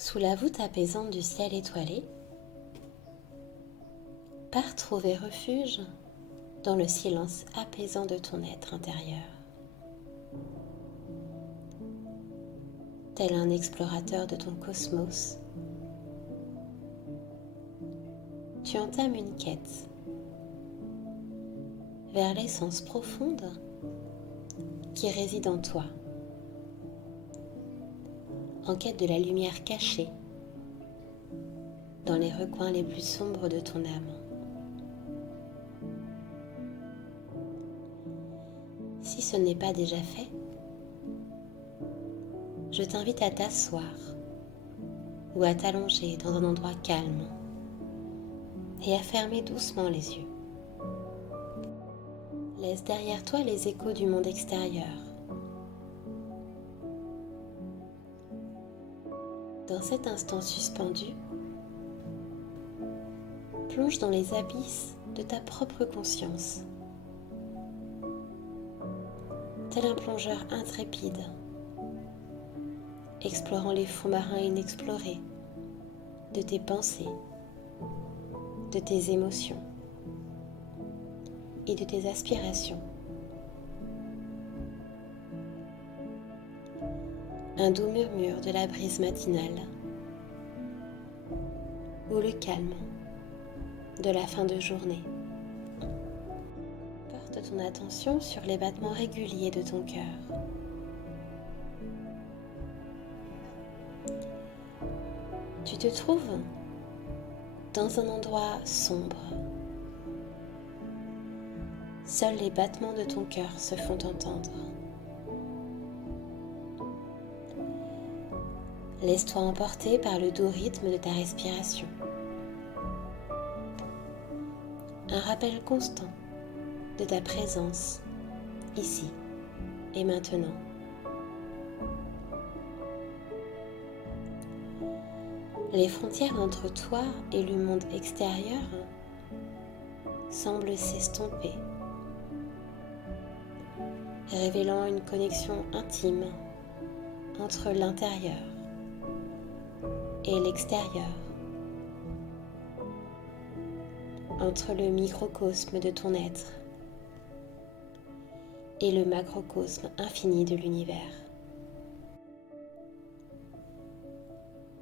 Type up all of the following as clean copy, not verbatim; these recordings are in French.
Sous la voûte apaisante du ciel étoilé, pars trouver refuge dans le silence apaisant de ton être intérieur. Tel un explorateur de ton cosmos, tu entames une quête vers l'essence profonde qui réside en toi, en quête de la lumière cachée dans les recoins les plus sombres de ton âme. Si ce n'est pas déjà fait, je t'invite à t'asseoir ou à t'allonger dans un endroit calme et à fermer doucement les yeux. Laisse derrière toi les échos du monde extérieur. Dans cet instant suspendu, plonge dans les abysses de ta propre conscience, tel un plongeur intrépide, explorant les fonds marins inexplorés de tes pensées, de tes émotions et de tes aspirations. Un doux murmure de la brise matinale ou le calme de la fin de journée. Porte ton attention sur les battements réguliers de ton cœur. Tu te trouves dans un endroit sombre. Seuls les battements de ton cœur se font entendre. Laisse-toi emporter par le doux rythme de ta respiration. Un rappel constant de ta présence, ici et maintenant. Les frontières entre toi et le monde extérieur semblent s'estomper, révélant une connexion intime entre l'intérieur et l'extérieur, entre le microcosme de ton être et le macrocosme infini de l'univers.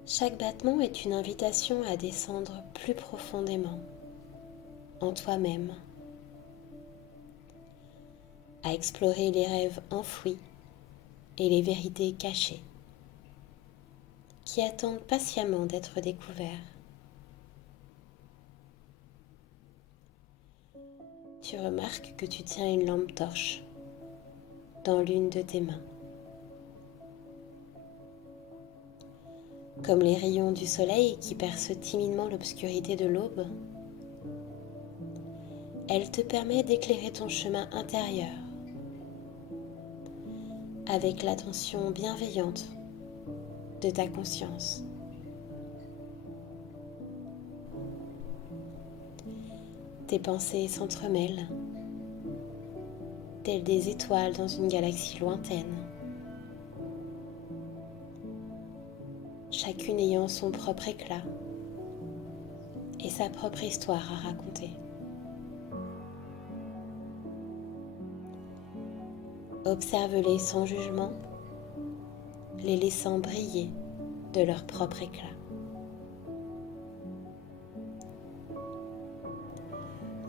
Chaque battement est une invitation à descendre plus profondément en toi-même, à explorer les rêves enfouis et les vérités cachées qui attendent patiemment d'être découverts. Tu remarques que tu tiens une lampe torche dans l'une de tes mains. Comme les rayons du soleil qui percent timidement l'obscurité de l'aube, elle te permet d'éclairer ton chemin intérieur avec l'attention bienveillante de ta conscience. Tes pensées s'entremêlent, telles des étoiles dans une galaxie lointaine, chacune ayant son propre éclat et sa propre histoire à raconter. Observe-les sans jugement, les laissant briller de leur propre éclat.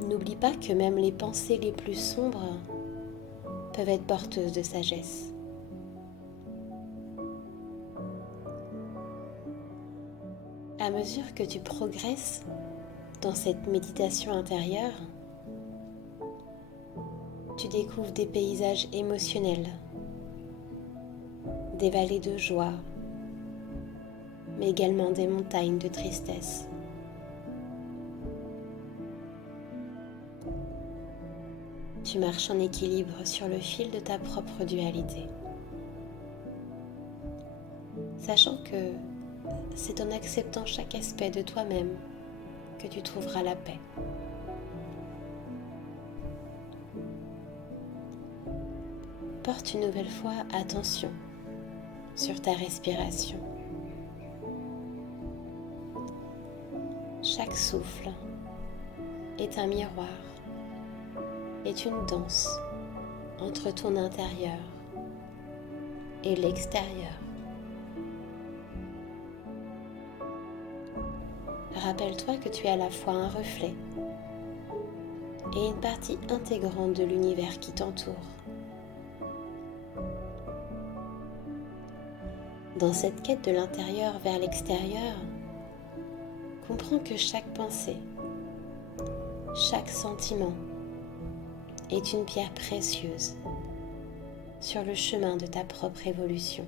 N'oublie pas que même les pensées les plus sombres peuvent être porteuses de sagesse. À mesure que tu progresses dans cette méditation intérieure, tu découvres des paysages émotionnels, des vallées de joie, mais également des montagnes de tristesse. Tu marches en équilibre sur le fil de ta propre dualité, sachant que c'est en acceptant chaque aspect de toi-même que tu trouveras la paix. Porte une nouvelle fois attention sur ta respiration. Chaque souffle est un miroir, est une danse entre ton intérieur et l'extérieur. Rappelle-toi que tu es à la fois un reflet et une partie intégrante de l'univers qui t'entoure. Dans cette quête de l'intérieur vers l'extérieur, comprends que chaque pensée, chaque sentiment est une pierre précieuse sur le chemin de ta propre évolution.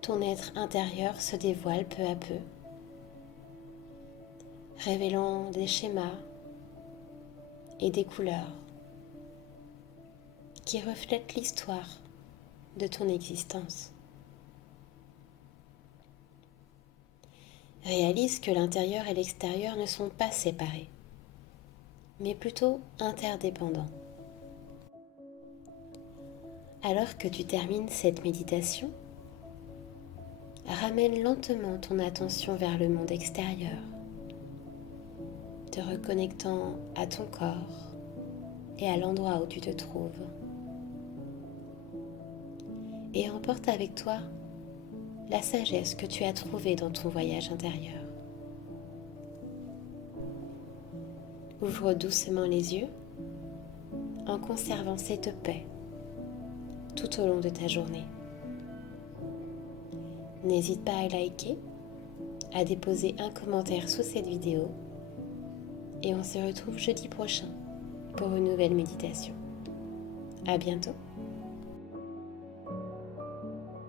Ton être intérieur se dévoile peu à peu, révélant des schémas et des couleurs qui reflètent l'histoire de ton existence. Réalise que l'intérieur et l'extérieur ne sont pas séparés, mais plutôt interdépendants. Alors que tu termines cette méditation, ramène lentement ton attention vers le monde extérieur, te reconnectant à ton corps et à l'endroit où tu te trouves. Et emporte avec toi la sagesse que tu as trouvée dans ton voyage intérieur. Ouvre doucement les yeux en conservant cette paix tout au long de ta journée. N'hésite pas à liker, à déposer un commentaire sous cette vidéo et on se retrouve jeudi prochain pour une nouvelle méditation. À bientôt.